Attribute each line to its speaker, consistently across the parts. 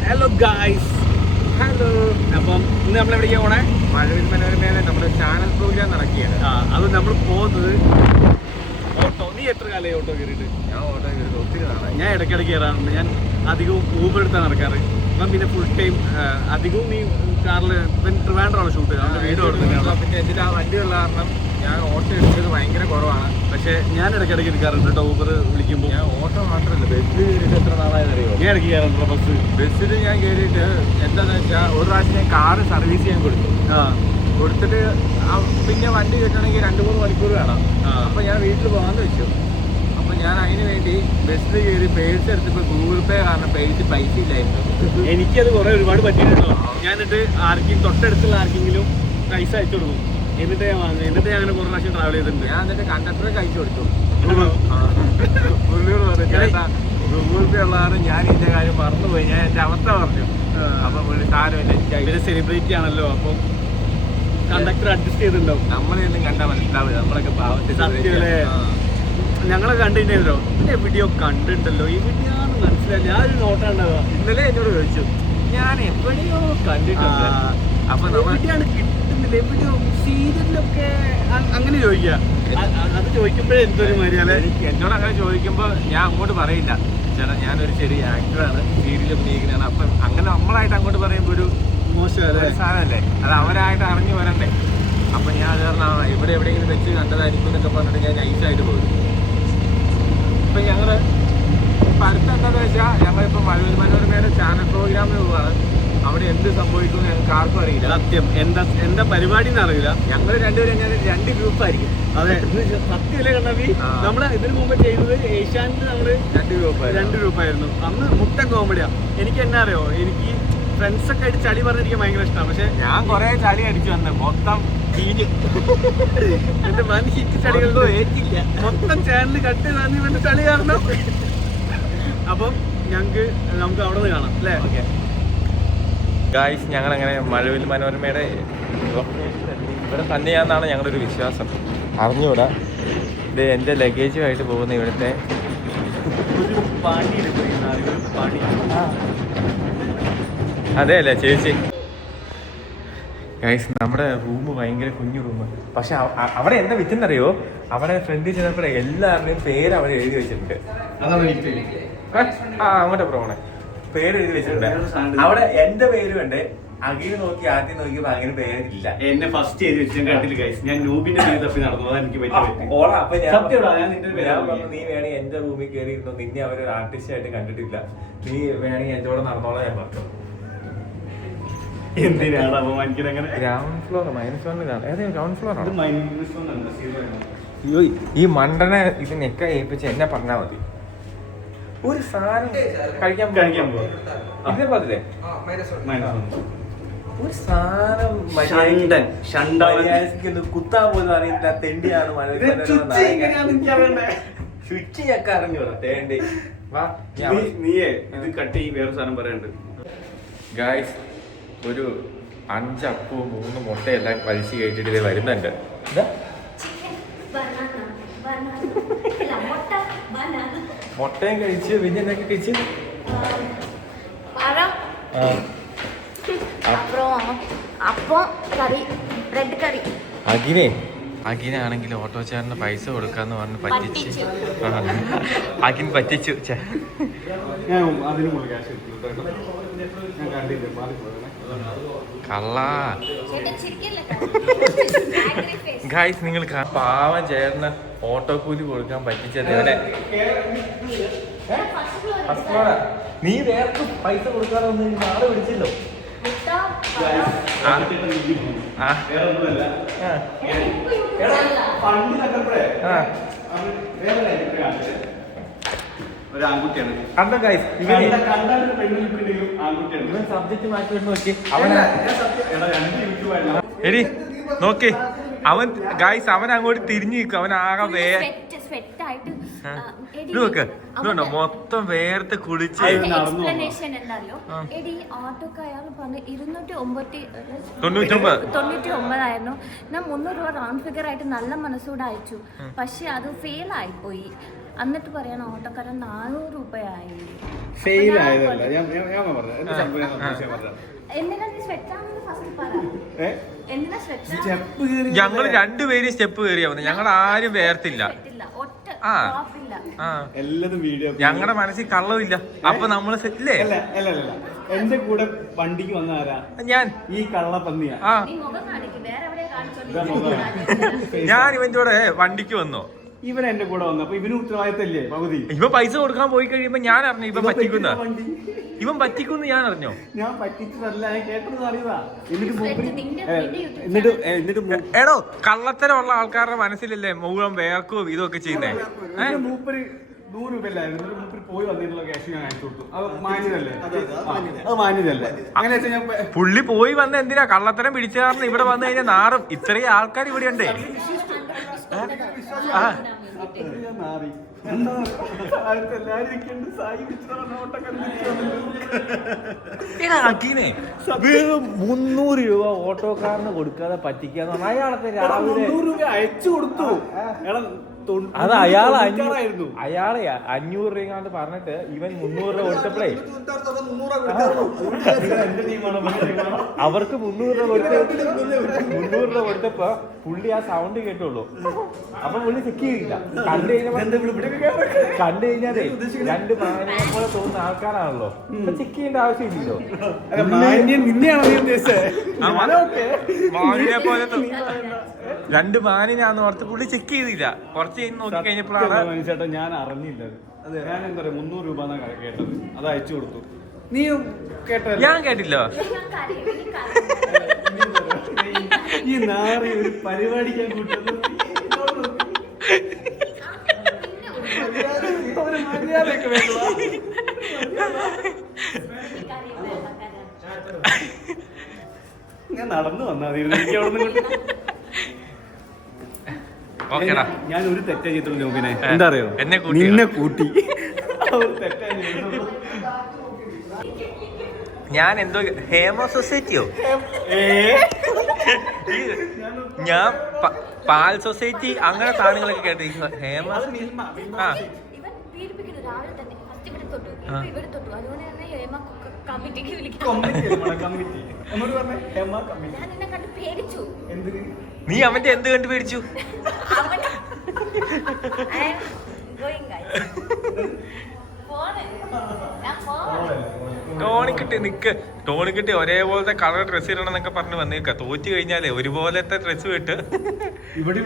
Speaker 1: Hello guys, hello. അപ്പം ഇന്ന് നമ്മളെവിടേക്കാണ് പോണേ?
Speaker 2: മഴവിൽ മനോരമയിലെ നമ്മുടെ ചാനൽ പ്രോഗ്രാം നടക്കുകയാണ്.
Speaker 1: അത് നമ്മൾ പോകുന്നത് ഓട്ടോ. നീ എത്ര കാലമായി ഓട്ടോ കയറിയിട്ട്?
Speaker 2: ഞാൻ ഓട്ടോ കയറിയിട്ട് ഒത്തിരി നാളായി.
Speaker 1: ഞാൻ ഇടയ്ക്കിടയ്ക്ക് കയറാറുണ്ട്. ഞാൻ അധികവും ഊബർ എടുത്താണ് നടക്കാറ്. അപ്പം പിന്നെ ഫുൾ ടൈം അധികവും നീ കാറിൽ ട്രിവാൻഡ്രമാണ് ഷൂട്ട്. അവൻ്റെ വീട് അവിടെ തന്നെയാണ്.
Speaker 2: പിന്നെ എൻ്റെ ആ വണ്ടിയുള്ള കാരണം ഞാൻ ഓട്ടോ എടുത്തത് ഭയങ്കര കുറവാണ്.
Speaker 1: പക്ഷേ ഞാൻ ഇടയ്ക്കിടയ്ക്ക് എടുക്കാറുണ്ട് കേട്ടോ ഊബർ വിളിക്കുമ്പോൾ.
Speaker 2: ഞാൻ ഓട്ടോ മാത്രമല്ല ബസ്സിൽ കയറിയിട്ട് എത്ര നാളായെന്നറിയോ?
Speaker 1: ഞാൻ ഇടയ്ക്ക് കയറാറുണ്ട്
Speaker 2: ബസ്സിൽ ഞാൻ കയറിയിട്ട് എന്താണെന്ന് വെച്ചാൽ ഒരു പ്രാവശ്യം ഞാൻ കാറ് സർവീസ് ചെയ്യാൻ കൊടുത്തു. കൊടുത്തിട്ട് പിന്നെ വണ്ടി കിട്ടണമെങ്കിൽ 2-3 മണിക്കൂർ വേണം. അപ്പോൾ ഞാൻ വീട്ടിൽ പോകാമെന്ന് വെച്ചു. അപ്പോൾ ഞാൻ അതിന് വേണ്ടി ബസ്സിൽ കയറി പേഴ്സ് എടുത്തപ്പോൾ ഗൂഗിൾ പേ കാരണം പേഴ്സ് പൈസ ഇല്ലായിരുന്നു.
Speaker 1: എനിക്കത് കുറേ ഒരുപാട് പറ്റിയിട്ടുണ്ടോ. ഞാനിട്ട് തൊട്ടടുത്തുള്ള ആർക്കെങ്കിലും പൈസ അയച്ചു കൊടുക്കും. എന്നിട്ട് ഞാൻ അങ്ങനെ കുറേ പ്രാവശ്യം ട്രാവൽ ചെയ്തിട്ടുണ്ട്.
Speaker 2: ഞാൻ എന്നിട്ട് കണ്ടക്ടറെ അയച്ചു കൊടുത്തു. പുള്ളിയോട് പറഞ്ഞു, ചേട്ടാ ഗൂഗിൾ പേ ഉള്ളതാണ്, ഞാൻ ഇതിൻ്റെ കാര്യം മറന്നുപോയി, ഞാൻ എൻ്റെ അവസ്ഥ പറഞ്ഞു. അപ്പോൾ പുള്ളി സാരമില്ല,
Speaker 1: ഇവര് സെലിബ്രിറ്റി ആണല്ലോ, അപ്പം കണ്ടക്ടർ അഡ്ജസ്റ്റ് ചെയ്തിട്ടുണ്ടാവും.
Speaker 2: നമ്മളെയൊന്നും കണ്ടാൽ മനസ്സിലാവില്ല, നമ്മളൊക്കെ പാവത്തിൽ.
Speaker 1: സത്യമല്ലേ? ഞങ്ങളെ കണ്ടിട്ടുണ്ടല്ലോ, എവിടെയോ കണ്ടിട്ടുണ്ടല്ലോ, എവിടെയാന്ന് മനസ്സിലായില്ല. ആ ഒരു നോട്ടാണ്ടാവുക.
Speaker 2: ഇന്നലെ എന്നോട് ചോദിച്ചു, ഞാൻ എവിടെയോ കണ്ടിട്ടുണ്ട്. അപ്പൊ
Speaker 1: എവിടെയാണ് കിട്ടുന്നില്ല, എവിടെയോ സീരിയലിലൊക്കെ അങ്ങനെ ചോദിക്കുക. അത് ചോദിക്കുമ്പോഴേ എന്തൊരു മര്യാദ.
Speaker 2: എന്നോട് അങ്ങനെ ചോദിക്കുമ്പോൾ ഞാൻ അങ്ങോട്ട് പറയില്ല, ചേട്ടാ ഞാനൊരു ചെറിയ ആക്ടറാണ്, സീരിയൽ അഭിനയിക്കുന്നതാണ്. അപ്പം അങ്ങനെ നമ്മളായിട്ട് അങ്ങോട്ട് പറയുമ്പോൾ ഒരു
Speaker 1: മോശമല്ലേ
Speaker 2: സാധനമല്ലേ, അത് അവരായിട്ട് അറിഞ്ഞു വരണ്ടേ. അപ്പം ഞാൻ അത് കാരണം ഇവിടെ എവിടെയെങ്കിലും വെച്ച് കണ്ടതായിരിക്കും എന്നൊക്കെ പറഞ്ഞിട്ട് ഞാൻ നൈസായിട്ട് പോയി. ഇപ്പം ഞങ്ങൾ ഇപ്പം അടുത്ത എന്താണെന്ന് വെച്ചാൽ ഞങ്ങളിപ്പോൾ മഴവിൽ മനോരമയുടെ ചാനൽ പ്രോഗ്രാമിന് പോവുകയാണ്. അവിടെ എന്ത് സംഭവിക്കുമെന്ന് ഞങ്ങൾക്ക് ആർക്കും അറിയില്ല.
Speaker 1: സത്യം എന്താ പരിപാടി എന്നറിയില്ല.
Speaker 2: ഞങ്ങൾ രണ്ടുപേരും എങ്ങനെ 2 ഗ്രൂപ്പായിരിക്കും.
Speaker 1: അതെ, സത്യമല്ലേ കണ്ണാബി? നമ്മള് ഇതിനു മുമ്പ് ചെയ്തത് ഏഷ്യാനിൽ നമ്മള് 2 ഗ്രൂപ്പായിരുന്നു. അന്ന് മുട്ട കോമഡിയാ. എനിക്ക് എന്നാ അറിയോ, എനിക്ക് ഫ്രണ്ട്സൊക്കെ ആയിട്ട് ചളി പറഞ്ഞിരിക്കാൻ ഭയങ്കര ഇഷ്ടമാണ്. പക്ഷെ
Speaker 2: ഞാൻ കുറെ ചളി അടിച്ചു വന്ന് മൊത്തം
Speaker 1: എന്റെ വൻ ഹിറ്റ് ചളികളൊന്നും ഏറ്റില്ല. മൊത്തം ചാനൽ കട്ട് ചെയ്താൽ വേണ്ട ചളി കാരണം. അപ്പം നമുക്ക് അവിടെ നിന്ന് കാണാം അല്ലേ?
Speaker 2: ഓക്കെ ഗായ്സ്, ഞങ്ങളങ്ങനെ മഴവിൽ മനോരമയുടെ ഇവിടെ തന്നെയാണെന്നാണ് ഞങ്ങളുടെ ഒരു വിശ്വാസം. അറിഞ്ഞൂടാ. ഇത് എൻ്റെ ലഗേജുമായിട്ട് പോകുന്ന ഇവിടുത്തെ അതെ അല്ലേ ചേച്ചി? ഗൈസ്, നമ്മുടെ റൂം ഭയങ്കര കുഞ്ഞു റൂം. പക്ഷെ അവിടെ എന്താ വിറ്റെന്നറിയോ, അവിടെ ഫ്രണ്ടിൽ ചെന്നപ്പോഴേ എല്ലാവരുടെയും പേര് അവിടെ എഴുതി വെച്ചിട്ടുണ്ട്. അങ്ങോട്ട് പോകണേ, പേര് എഴുതി വെച്ചിട്ടുണ്ട്. അവിടെ എന്റെ പേര് വേണ്ടേ, അഖില് നോക്കി ആദ്യം നോക്കിയപ്പോ അങ്ങനെ പേരില്ല.
Speaker 1: എന്നെ ഫസ്റ്റ് എഴുതി വെച്ചാൽ കണ്ടില്ല ഗൈസ്. ഞാൻ നൂബിന്റെ പേര് തപ്പി നടന്നു. അതാ എനിക്ക് പറ്റിയ.
Speaker 2: അപ്പൊ ഞാൻ പറഞ്ഞു, നീ വേണമെങ്കിൽ എന്റെ റൂമിൽ കയറിയിരുന്നു, നിന്നെ അവരൊരു ആർട്ടിസ്റ്റ് ആയിട്ട് കണ്ടിട്ടില്ല, നീ വേണമെങ്കിൽ എന്റെ കൂടെ നടന്നോളാം ഞാൻ പറഞ്ഞു.
Speaker 1: എന്തിനാണ് അപമാനിക്കുന്നത് അങ്ങനെ?
Speaker 2: ഗ്രൗണ്ട് ഫ്ലോർ -1 ഏതാ ഗ്രൗണ്ട് ഫ്ലോർ ആണ്?
Speaker 1: അയ്യോ,
Speaker 2: ഈ മണ്ടനെ ഇത് നെക്ക ഏൽപ്പിച്ച് എന്നെ പറഞ്ഞാൽ മതി. ഒരു സാധനം കഴിക്കാൻ
Speaker 1: പോകും.
Speaker 2: ഇതിനെ പറഞ്ഞില്ലേ, ഒരു സാധനം കുത്താൻ പോലും അറിയില്ല, തെണ്ടിയാണ്. സ്വിച്ച് ഞെക്ക അറിഞ്ഞൂടാ തേണ്ടി.
Speaker 1: നീയേ ഇത് കട്ട് ചെയ്യും. വേറെ സാധനം പറയാനുണ്ട്
Speaker 2: ഗായ്സ്. ഒരു 5 അപ്പവും 3 മുട്ടയെല്ലാം വലിച്ചു കയറ്റിട്ട് ഇത് വരുന്നുണ്ട്. മുട്ടയും കഴിച്ച് പിന്നെ എന്തൊക്കെ കഴിച്ച് അഖിനാണെങ്കിൽ ഓട്ടോ ചേട്ടന് പൈസ കൊടുക്കാന്ന് പറഞ്ഞ് പറ്റിച്ച്. അഖിൻ പറ്റിച്ചു. കള്ളാ ഗായ്സ്, നിങ്ങൾ പാവം ചേട്ടന് ഓട്ടോ കൂലി കൊടുക്കാൻ പറ്റിച്ചത് ഇവിടെ. നീ വേറെ പൈസ കൊടുക്കാതെ ഒന്നും നാളെ വിളിച്ചല്ലോ.
Speaker 1: ഒരു ആൺകുട്ടിയാണ്.
Speaker 2: കണ്ടോ ഗൈസ്, ഇവൻ
Speaker 1: സബ്ജക്ട് മാറ്റി
Speaker 2: നോക്കി അവനെ എടി നോക്കി അവൻ ഗൈസ്, അവൻ അങ്ങോട്ട് തിരിഞ്ഞു നിൽക്കും. അവൻ ആകെ ഇതുണ്ടോ മൊത്തം വേർത്ത് കുളിച്ച്
Speaker 3: എക്സ്പ്ലനേഷൻ എന്തായാലും എടി ഓട്ടോക്ക് അയാൾ പറഞ്ഞ് 299 ആയിരുന്നു. ഞാൻ 300 രൂപ റൗണ്ട് ഫിഗർ ആയിട്ട് നല്ല മനസ്സോടെ അയച്ചു. പക്ഷെ അത് ഫെയിൽ ആയിപ്പോയി. എന്നിട്ട് പറയണ ഓട്ടോക്കാരൻ 400 രൂപയായി.
Speaker 1: ഫെയിൽ ആയതല്ല ഞാൻ പറഞ്ഞു എന്ത് സംഭവം
Speaker 3: എന്തിനാ നീ സ്വെറ്റാണെന്ന് ഫസ്റ്റ് പറ. എന്തിനാ സ്വെറ്റ്?
Speaker 2: ഞങ്ങൾ രണ്ടുപേരും സ്റ്റെപ്പ് കയറിയാ വന്നത്, ഞങ്ങൾ ആരും വേർത്തില്ല.
Speaker 1: എല്ലാതും വീഡിയോ.
Speaker 2: ഞങ്ങളുടെ മനസ്സിൽ കള്ളവില്ല. അപ്പൊ നമ്മള് സെറ്റില്ലേ?
Speaker 1: അല്ല എന്റെ കൂടെ വണ്ടിക്ക് വന്ന ആരാ?
Speaker 2: ഞാൻ.
Speaker 1: ഈ കള്ളപ്പന്നിയാ.
Speaker 2: ഞാൻ ഇവന്റെ കൂടെ വണ്ടിക്ക് വന്നോ?
Speaker 1: ഇവൻ എന്റെ കൂടെ വന്നു. അപ്പൊ ഇവന് ഉത്തരവാദിത്തല്ലേ പകുതി?
Speaker 2: ഇവ പൈസ കൊടുക്കാൻ പോയി കഴിയുമ്പോ ഞാൻ അറിഞ്ഞു ഇവൻ പറ്റിക്കുന്ന. ഇവൻ പറ്റിക്കുന്നു ഞാൻ അറിഞ്ഞോ?
Speaker 1: ഞാൻ പറ്റിച്ചതല്ല, ഞാൻ കേട്ടത് അറിയതാ. എന്നിട്ട്
Speaker 2: എടോ കള്ളത്തരമുള്ള ആൾക്കാരുടെ മനസ്സിലല്ലേ മുഴുവൻ വേർക്കും ഇതൊക്കെ ചെയ്യുന്നേ.
Speaker 1: മൂപ്പര് 100 രൂപയല്ലായിരുന്നു. മൂപ്പര് പോയി വന്നിട്ടുള്ള ക്യാഷ് ഞാൻ അയച്ചു കൊടുത്തു. അത് മാന്യതല്ലേ? അത് മാന്യതല്ലേ? അങ്ങനെ വെച്ചാൽ ഞാൻ
Speaker 2: പുള്ളി പോയി വന്ന എന്തിനാ കള്ളത്തരം പിടിച്ചു കാരണം ഇവിടെ വന്നു കഴിഞ്ഞാൽ നാറും. ഇത്രയും ആൾക്കാർ ഇവിടെ ഉണ്ട്.
Speaker 1: വെറും 300 രൂപ ഓട്ടോക്കാരന് കൊടുക്കാതെ പറ്റിക്കാന്ന് പറഞ്ഞാൽ അയാളത്തെ രാവിലെ 100 രൂപ അയച്ചു കൊടുത്തു. അത് അയാളെ 500 രൂപ പറഞ്ഞിട്ട് ഇവൻ 300 രൂപ കൊടുത്തപ്പോഴേ അവർക്ക് 300 രൂപ കൊടുത്തപ്പോ പുള്ളി ആ സൗണ്ട് കേട്ടുള്ളൂ. അപ്പൊ പുള്ളി ചെക്ക് ചെയ്തില്ല. കണ്ടു കഴിഞ്ഞാലേ 2 മാനിനെ പോലെ തോന്നുന്ന ആൾക്കാരാണല്ലോ, ചെക്ക് ചെയ്യേണ്ട ആവശ്യമില്ലല്ലോ.
Speaker 2: മാനിനെ പോലെ 2 മാനിനാന്ന് ഓർത്ത് പുള്ളി ചെക്ക് ചെയ്തില്ല. കുറച്ച് കഴിഞ്ഞ് നോക്കി കഴിഞ്ഞപ്പോഴാണ്
Speaker 1: ചേട്ടാ ഞാൻ അറിഞ്ഞില്ല. ഞാൻ എന്താ പറയാ 300 രൂപ കേട്ടത്, അത് അയച്ചു കൊടുത്തു. നീ കേട്ടോ? ഞാൻ
Speaker 2: കേട്ടില്ല.
Speaker 1: ഈ നാറി ഒരു പരിപാടിക്കാൻ കൂട്ടുന്നു. മര്യാദയൊക്കെ വേണ്ട. ഞാൻ നടന്നു വന്നായിരുന്നു. എനിക്ക് അവിടെ നിന്ന് ഞാൻ ഒരു തെറ്റാ ചെയ്തിട്ടുള്ളൂ നോക്കിനെ. എന്താ അറിയോ? നിന്നെ കൂട്ടി
Speaker 2: ഞാൻ എന്തോ ഹേമ സൊസൈറ്റിയോ ഞാൻ പാൽ സൊസൈറ്റി അങ്ങനെ സാധനങ്ങളൊക്കെ കേട്ടി. ഹേമ നീ അവന്റെ എന്ത് കണ്ടു പേടിച്ചു? ടോണിക്കിട്ട് ഒരേപോലത്തെ കളർ ഡ്രസ് ഇടണം എന്നൊക്കെ പറഞ്ഞ് വന്നേക്ക. തോറ്റു കഴിഞ്ഞാലേ ഒരുപോലത്തെ ഡ്രസ് വിട്ട്
Speaker 1: ഇവിടെ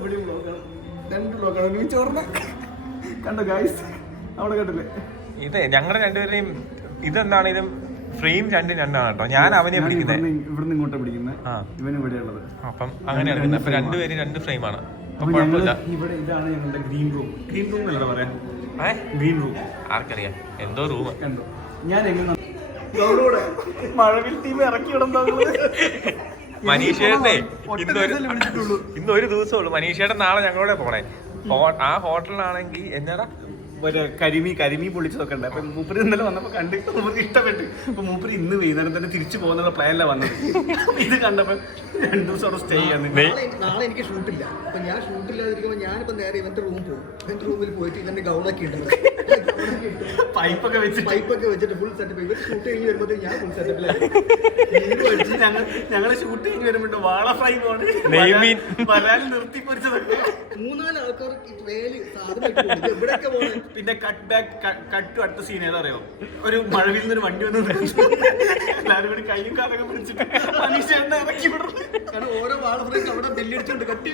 Speaker 1: കണ്ടോ ഗായ്സ്? അവിടെ കണ്ടില്ലേ?
Speaker 2: ഇത് ഞങ്ങളുടെ രണ്ടുപേരെയും ഇതെന്താണ് ഇത് ഫ്രെയിം രണ്ടാണ് കേട്ടോ. ഞാൻ അവനെ പിടിക്കുന്നത്
Speaker 1: ഇവിടുന്ന് ഇങ്ങോട്ട് പിടിക്കുന്നത്, ഇവൻ ഇവിടെ ഉള്ളത്.
Speaker 2: അപ്പം അങ്ങനെ എടുക്കുന്നത്. അപ്പൊ രണ്ടുപേരും 2 ഫ്രെയിമാണ്.
Speaker 1: ഇവിടെ ഇതാണ് ഞങ്ങളുടെ ഗ്രീൻ റൂം. ഗ്രീൻ റൂം എന്നല്ല പറയാൻ, ഗ്രീൻ റൂം.
Speaker 2: ആർക്കറിയാം എന്തോ റൂം.
Speaker 1: കണ്ടോ ഞാൻ എങ്ങനെ മഴവിൽ ടീം ഇറക്കി വിടുന്നത്.
Speaker 2: മനീഷേട്ടനെ ഇന്നൊരു ദിവസമുള്ളൂ. മനീഷേട്ടൻ നാളെ ഞങ്ങളോടെ പോണേ. ആ ഹോട്ടലിലാണെങ്കിൽ എന്നാടാ
Speaker 1: കരിമീൻ പൊളിച്ചതൊക്കെ ഉണ്ട്. അപ്പൊ മൂപ്പര് ഇന്നലെ വന്നപ്പോ കണ്ട് മൂപ്പർക്ക് ഇഷ്ടപ്പെട്ടു. അപ്പൊ മൂപ്പര് ഇന്ന് വൈകുന്നേരം തന്നെ തിരിച്ചു പോകുന്നുള്ള പ്ലാനില വന്നത്. ഇത് കണ്ടപ്പോ 2 ദിവസം അവിടെ സ്റ്റേ ചെയ്യാൻ.
Speaker 4: നാളെ എനിക്ക് ഷൂട്ടില്ല. അപ്പൊ ഞാൻ ഷൂട്ടില്ലാതിരിക്കുമ്പോ ഞാനിപ്പോ നേരെ ഇവന്റെ റൂം പോകും. ഇവന്റെ റൂമിൽ പോയിട്ട് ഇവന്റെ ഗൗണൊക്കെ ഉണ്ട്, പൈപ്പൊക്കെ വെച്ചിട്ട് ഫുൾ സെറ്റപ്പ്. ഇവർ ഷൂട്ട് കഴിഞ്ഞ് വരുമ്പോഴത്തേക്ക് ഞാൻ ഫുൾ സെറ്റപ്പിലായി.
Speaker 1: ഞങ്ങള് ഷൂട്ട് കഴിഞ്ഞ് വരുമ്പോട്ട് വാള ഫ്രൈ പോണ് വരാൻ നിർത്തി പൊരിച്ചതൊക്കെ
Speaker 4: 3-4 ആൾക്കാർ ട്രെയില് സാധനം എവിടെയൊക്കെ പോകണം.
Speaker 1: പിന്നെ കട്ട് അടുത്ത സീൻ ഏതാ അറിയോ? ഒരു മഴവിൽ നിന്നൊരു വണ്ടി വന്ന് എല്ലാവരും കൂടി കയ്യും കാലൊക്കെ പിടിച്ചിട്ട് മനീഷേട്ടനെ ഇറക്കി വിടുന്നു.
Speaker 4: കാരണം ഓരോ വാള ഫ്രൈസ് അവിടെ ബെല്ലടിച്ചോണ്ട് കട്ടി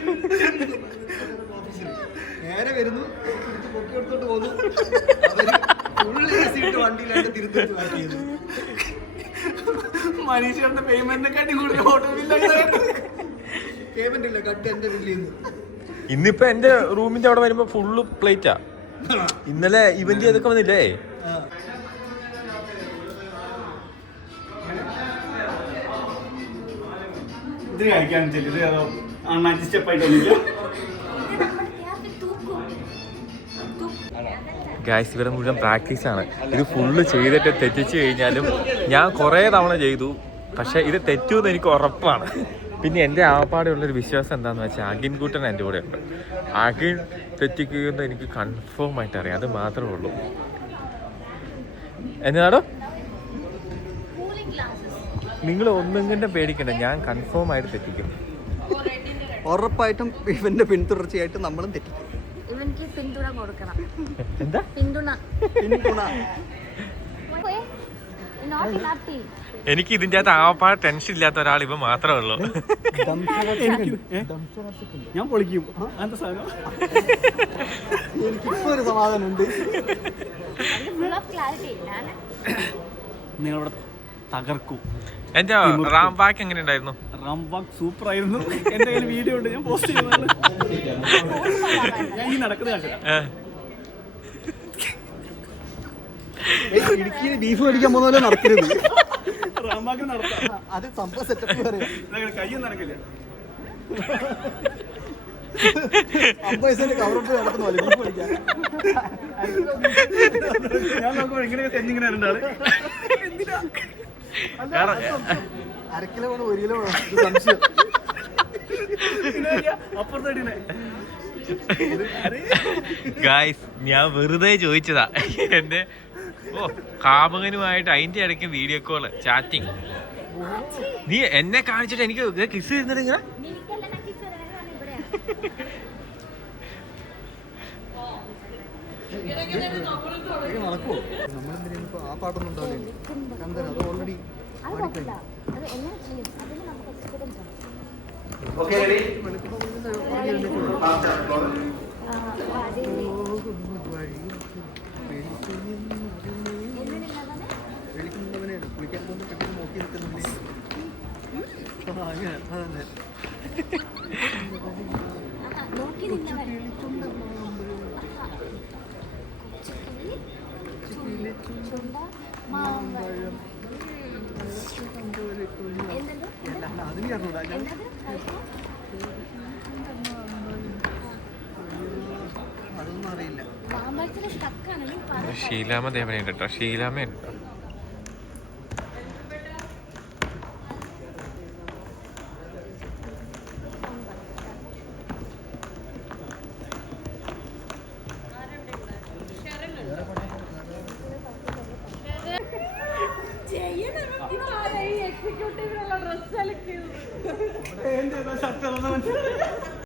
Speaker 4: നേരെ വരുന്നു, പൊക്കി എടുത്തോട്ട് പോകുന്നു. വണ്ടിയിലായിട്ട് തിരുത്തി മാറ്റിയത്.
Speaker 1: മനീഷേട്ടന്റെ പേയ്മെന്റിനെക്കാട്ടി കൂടുതൽ ഹോട്ടൽ
Speaker 4: പേയ്മെന്റ് ഇല്ല, കട്ട് എന്റെ ബില്ലിൽ നിന്ന്.
Speaker 2: ഇന്നിപ്പോ എന്റെ റൂമിന്റെ അവിടെ വരുമ്പോ ഫുള്ള് പ്ലേറ്റാ. ഇന്നലെ ഇവന്റ് ചെയ്തൊക്കെ വന്നില്ലേ?
Speaker 1: ഇതിന് കഴിക്കാൻ ചെല്ലിത് അതോ അണ്ണാച്ചി സ്റ്റെപ്പായിട്ടൊന്നുമില്ല.
Speaker 2: ഗായ്സ് ഇവരെ മുഴുവൻ പ്രാക്ടീസാണ്. ഇത് ഫുള്ള് ചെയ്തിട്ട് തെറ്റിച്ച് കഴിഞ്ഞാലും ഞാൻ കുറേ തവണ ചെയ്തു, പക്ഷെ ഇത് തെറ്റുമെന്ന് എനിക്ക് ഉറപ്പാണ്. പിന്നെ എൻ്റെ ആപ്പാടെയുള്ളൊരു വിശ്വാസം എന്താണെന്ന് വെച്ചാൽ അഗിൻകൂട്ടൻ എൻ്റെ കൂടെ ഉണ്ട്. അഗിൻ തെറ്റിക്കുമെന്ന് എനിക്ക് കൺഫേം ആയിട്ട് അറിയാം. അത് മാത്രമേ ഉള്ളൂ. എന്നാടോ നിങ്ങൾ ഒന്നും പേടിക്കണ്ട, ഞാൻ കൺഫേം ആയിട്ട് തെറ്റിക്കും.
Speaker 4: ഉറപ്പായിട്ടും ഇവന്റെ പിന്തുടർച്ചയായിട്ട് നമ്മളും തെറ്റിക്കും.
Speaker 3: ഇവനിക്ക് പിന്തുണ കൊടുക്കണം.
Speaker 2: എന്താ
Speaker 3: പിന്തുണ?
Speaker 2: എനിക്ക് ഇതിൻ്റെ അകത്ത് ആപ്പാട് ടെൻഷൻ ഇല്ലാത്ത ഒരാൾ ഇവ മാത്രമേ ഉള്ളൂ.
Speaker 1: ഞാൻ പൊളിക്കും. അങ്ങനത്തെ സാധനം
Speaker 4: എനിക്കിപ്പോ ഒരു സമാധാനമുണ്ട്.
Speaker 1: നിങ്ങളിവിടെ തകർക്കും.
Speaker 2: എന്റെ റാം ബാക്ക് എങ്ങനെ ഉണ്ടായിരുന്നു?
Speaker 1: റാം വാക്ക് സൂപ്പർ ആയിരുന്നു. എന്റെ കയ്യിൽ വീഡിയോ ഉണ്ട്, ഞാൻ പോസ്റ്റ് ചെയ്യുന്നതാണ്. ഞാൻ ഈ നടക്കുന്നത്
Speaker 4: ഇടുക്കിയിൽ ബീഫ് മേടിക്കാൻ പോകുന്ന നടക്കരുത്.
Speaker 1: റാം വാക്ക് നടത്താം.
Speaker 4: അത് സംഭവം സെറ്റപ്പ് പറയാം.
Speaker 1: കയ്യൊന്നും നടക്കില്ല.
Speaker 4: 50 പൈസന്റെ കവറപ്പ് നടക്കുന്ന പോലെ ബീഫ് മേടിക്കാൻ.
Speaker 1: ഞാൻ നോക്കുമ്പോൾ ഇങ്ങനെ തെഞ്ഞിങ്ങനെ ഉണ്ടാണ്.
Speaker 4: അര കിലോ വേണം, 1 കിലോ വേണം, സംശയം.
Speaker 1: അപ്പുറത്തെ
Speaker 2: ഗായ്സ്, ഞാൻ വെറുതെ ചോദിച്ചതാ. എന്റെ കാമുകനുമായിട്ട് അതിന്റെ ഇടയ്ക്ക് വീഡിയോ കോള് ചാറ്റിങ്. നീ എന്നെ കാണിച്ചിട്ട് എനിക്ക് കിസ് ചെയ്യുന്നത് ഇങ്ങനെ.
Speaker 4: നടക്കുവോ? നമ്മളെന്തിനാ ആ പാട്ടൊന്നും ഉണ്ടാവില്ല. കണ്ടത് അത് ഓൾറെഡി കുളിക്കാൻ പോകുന്ന പെട്ടെന്ന് നോക്കി നിൽക്കുന്നുണ്ട്. അതൊന്നും അറിയില്ല.
Speaker 2: ഷീലാമ ദേവനുണ്ട് കേട്ടോ. ഷീലാമയുണ്ട്.
Speaker 3: എക്സിക്യൂട്ടീവിനുള്ള ഡ്രസ് സെലക്ട് ചെയ്തു.